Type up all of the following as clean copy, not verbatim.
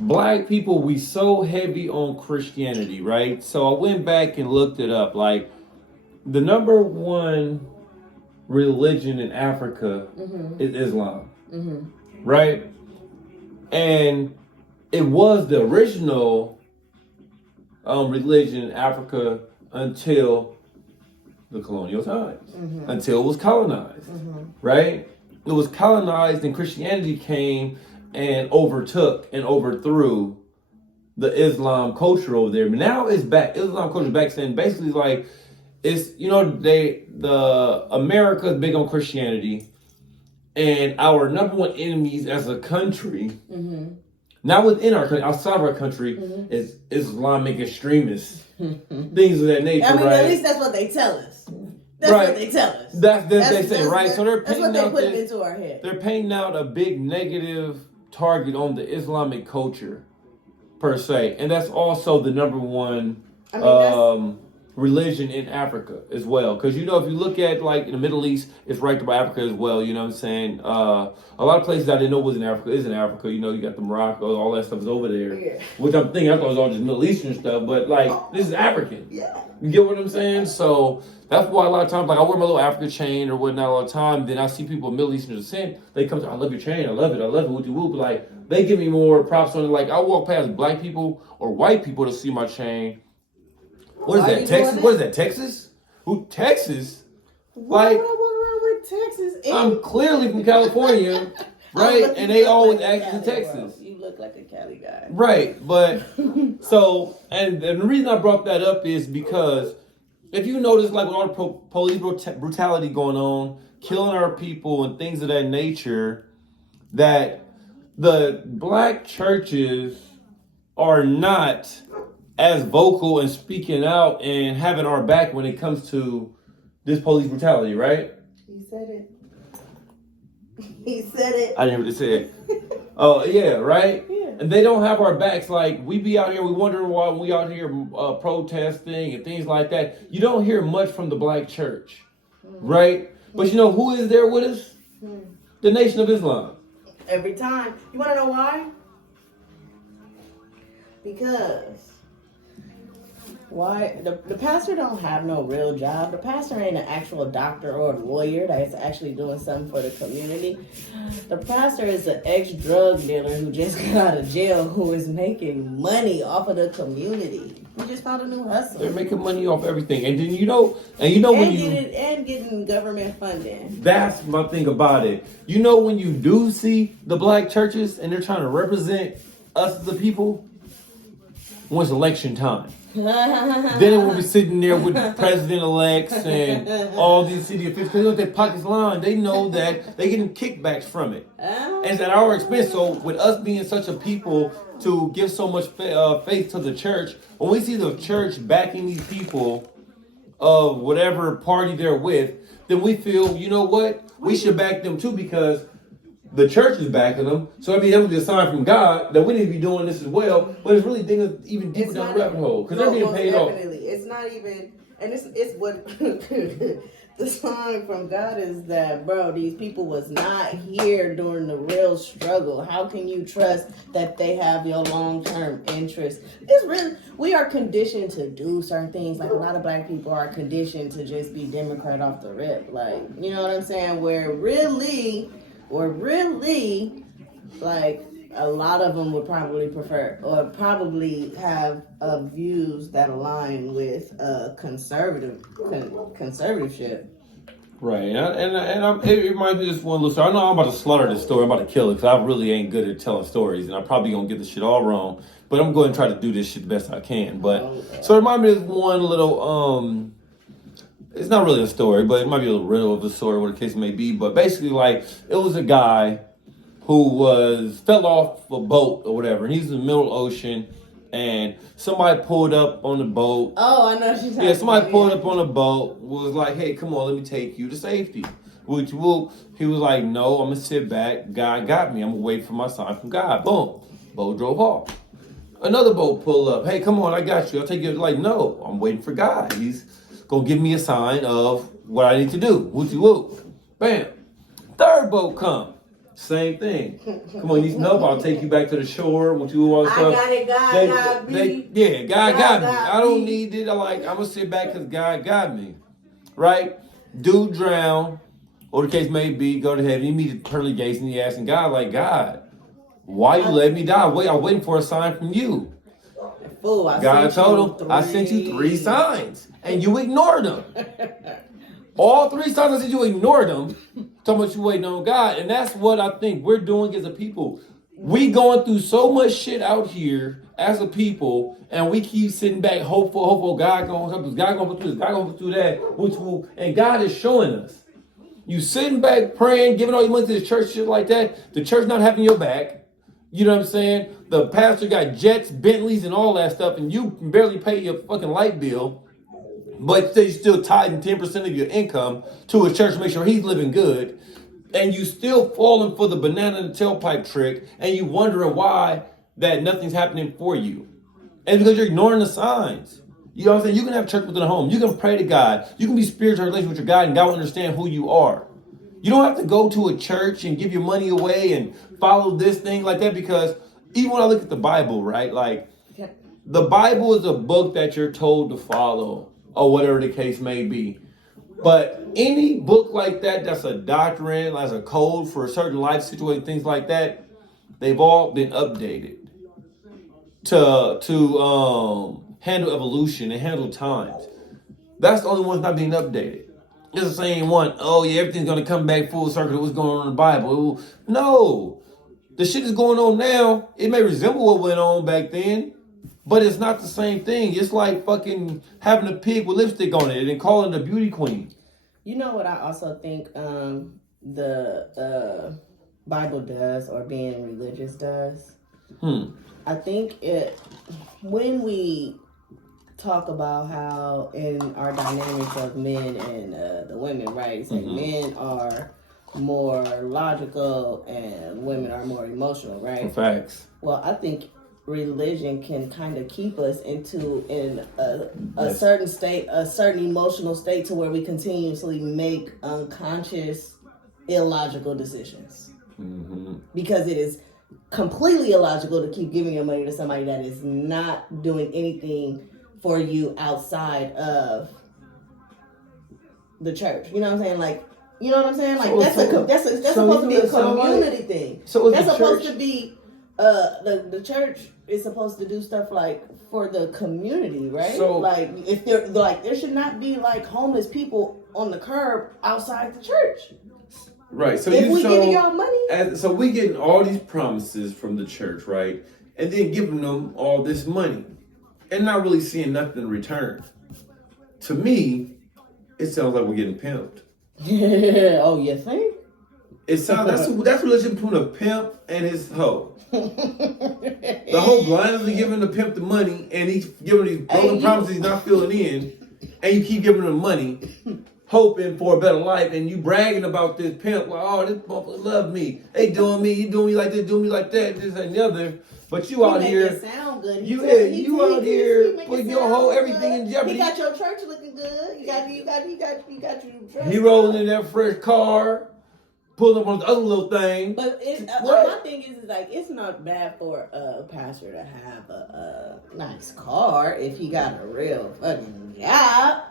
black people, we so heavy on Christianity, right? So I went back and looked it up. Like, the number one religion in Africa is Islam, right? And it was the original religion in Africa until the colonial times, until it was colonized, right? It was colonized and Christianity came and overtook and overthrew the Islam culture over there. But now it's back. Islam culture back saying basically like it's, you know, the America is big on Christianity, and our number one enemies as a country, not within our country, outside of our country, is Islamic extremists, things of that nature. I mean, right? At least that's what they tell us. That's what they tell us. That's they say, right? So they're that's painting what they out put into our head. They're painting out a big negative target on the Islamic culture, per se, and that's also the number one religion in Africa as well. Because, you know, if you look at like in the Middle East, it's right by Africa as well. You know what I'm saying? A lot of places I didn't know was in Africa is in Africa. You know, you got the Morocco, all that stuff is over there. Yeah. Which I'm thinking I thought it was all just Middle Eastern stuff, but like this is African. Yeah. You get what I'm saying? So that's why a lot of times, like I wear my little Africa chain or whatnot all the time. Then I see people of Middle Eastern descent. They come to, I love your chain, I love it, whoopty whoop. Like they give me more props on it. Like I walk past black people or white people to see my chain. What is that, Texas? What is that, Texas? Who, Texas? Why would I walk around with Texas? I'm clearly from California, right? And they always act in Texas. You look like a Cali guy. Right, but so, and the reason I brought that up is because if you notice, like with all the police brutality going on, killing our people and things of that nature, that the black churches are not as vocal and speaking out and having our back when it comes to this police brutality, right? He said it. He said it. I didn't hear what they said. Oh, yeah, right? Yeah. And they don't have our backs. Like, we be out here, we wonder why we out here protesting and things like that. You don't hear much from the black church, right? But you know who is there with us? The Nation of Islam. Every time. You want to know why? Because why the pastor don't have no real job. The pastor ain't an actual doctor or a lawyer that is actually doing something for the community. The pastor is an ex-drug dealer who just got out of jail who is making money off of the community. He just found a new hustle. They're making money off everything. And then and getting government funding. That's my thing about it. You know, when you do see the black churches and they're trying to represent us as the people, when it's election time. Then it will be sitting there with president-elects and all these city officials. They know their pockets lined. They know that they're getting kickbacks from it. And it's at our expense. So with us being such a people to give so much faith to the church, when we see the church backing these people of whatever party they're with, then we feel, you know what? We should back them too, because the church is backing them. So I mean, that would be a sign from God that we need to be doing this as well. But it's really digging even deeper down the rabbit hole, because they're being paid off. It's not even, and it's what the sign from God is that, bro, these people was not here during the real struggle. How can you trust that they have your long-term interest? It's really, we are conditioned to do certain things. Like a lot of black people are conditioned to just be Democrat off the rip. Like, you know what I'm saying? Where really, like, a lot of them would probably prefer or probably have views that align with conservatorship. Right, it reminds me of this one little story. I know I'm about to slaughter this story. I'm about to kill it, because I really ain't good at telling stories, and I'm probably gonna get this shit all wrong. But I'm going to try to do this shit the best I can. But so it reminds me of one little it's not really a story, but it might be a little riddle of a story, what the case may be. But basically, like, it was a guy who fell off a boat or whatever, and he's in the middle of the ocean, and somebody pulled up on the boat. Oh, I know she's Yeah, somebody pulled up on the boat, was like, hey, come on, let me take you to safety. He was like, no, I'm going to sit back. God got me. I'm going to wait for my sign from God. Boom. Boat drove off. Another boat pulled up. Hey, come on, I got you. I'll take you. Like, no, I'm waiting for God. He's going to give me a sign of what I need to do. Wooty whoop. Bam. Third boat come. Same thing. Come on, you need some help? I'll take you back to the shore. What you all I got it. God got me. Yeah, God got me. got I don't me. need it. I'm gonna sit back because God got me. Right? Dude drown, or the case may be, go to heaven. You meet the pearly gates and he asking God, like, God, why you let me die? I'm waiting for a sign from you. Fool, God told him, I sent you 3 signs, and you ignored them. All 3 signs I said you ignored them. Talking about you waiting on God, and that's what I think we're doing as a people. We going through so much shit out here as a people, and we keep sitting back hopeful. God gonna help us. God gonna put through this. God gonna put through that. And God is showing us. You sitting back praying, giving all your money to the church, shit like that. The church not having your back. You know what I'm saying? The pastor got jets, Bentleys, and all that stuff, and you can barely pay your fucking light bill, but you still tithing 10% of your income to a church to make sure he's living good, and you still falling for the banana in the tailpipe trick, and you wondering why that nothing's happening for you. And because you're ignoring the signs. You know what I'm saying? You can have church within a home. You can pray to God. You can be spiritual relationship with your God, and God will understand who you are. You don't have to go to a church and give your money away and follow this thing like that, because even when I look at the Bible, right? Like, the Bible is a book that you're told to follow or whatever the case may be. But any book like that that's a doctrine, as a code for a certain life situation, things like that, they've all been updated to handle evolution and handle times. That's the only one not being updated. It's the same one. Oh yeah, everything's gonna come back full circle to what's going on in the Bible. No, the shit is going on now. It may resemble what went on back then, but it's not the same thing. It's like fucking having a pig with lipstick on it and calling it a beauty queen. You know what I also think the Bible does, or being religious does? I think when we talk about how in our dynamics of men and the women, right? Say men are more logical and women are more emotional, right? Facts. Well, I think religion can kind of keep us in a certain state, a certain emotional state, to where we continuously make unconscious, illogical decisions. Because it is completely illogical to keep giving your money to somebody that is not doing anything for you outside of the church. You know what I'm saying? Like, you know what I'm saying? Like, that's supposed to be a community thing. So that's supposed to be the church is supposed to do stuff like for the community, right? So, like, if they're like, there should not be like homeless people on the curb outside the church. Right. So if we giving y'all money, so we getting all these promises from the church, right? And then giving them all this money and not really seeing nothing in return. To me, it sounds like we're getting pimped. Yeah. Oh, you think? It sounds that's relationship between a pimp and his hoe. The hoe blindly giving the pimp the money, and he's giving these broken promises he's not filling in, and you keep giving him money, hoping for a better life, and you bragging about this pimp, like, oh, this motherfucker love me. They doing me, he doing me like this, doing me like that, this and the other. But you out here, it sound good. You out here putting your whole everything in jeopardy. He got your church looking good. You got you dressed. He rolling in that fresh car, pulling up on the other little thing. But my thing is like, it's not bad for a pastor to have a nice car if he got a real fucking job.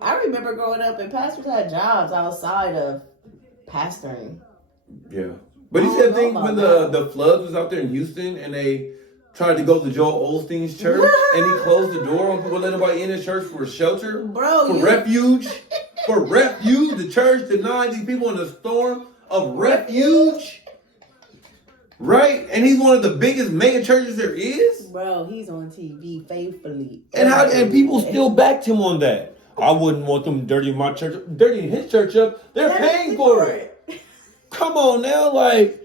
I remember growing up and pastors had jobs outside of pastoring. Yeah. But you said thing when the floods was out there in Houston and they tried to go to Joel Osteen's church and he closed the door on people, let nobody in his church for shelter, refuge. For refuge, the church denied these people in a storm of refuge. Right? And he's one of the biggest mega churches there is. Bro, he's on TV faithfully. And people still backed him on that. I wouldn't want them dirtying my church, dirtying his church up. They're paying for it. Come on now, like,